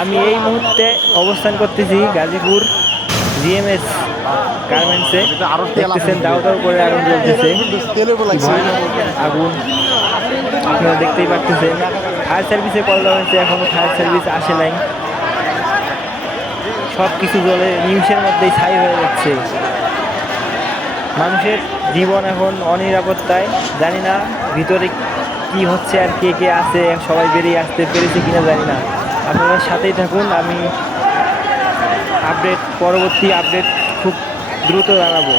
আমি এই মুহূর্তে অবস্থান করতেছি গাজীপুর জিএমএস গার্মেন্টসে। দেখতেছেন দাও দাও করে আগুন জ্বলতেছে, আগুন আপনারা দেখতেই পারতেছেন। ফায়ার সার্ভিসে কল দেওয়া হয়েছে, এখনো ফায়ার সার্ভিস আসে নাই। সব কিছু জ্বলে নিমিষের মধ্যেই ছাই হয়ে যাচ্ছে। মানুষের জীবন এখন অনিরাপত্তায়। জানি না ভিতরে কি হচ্ছে আর কে কে আছে, সবাই বেরিয়ে আসতে পেরেছে কিনা জানি না। আপনারা সাথেই থাকুন, আমি পরবর্তী আপডেট খুব দ্রুত জানাবো।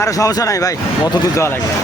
আর সমস্যা নাই ভাই, মত দূর দেওয়া লাগবে।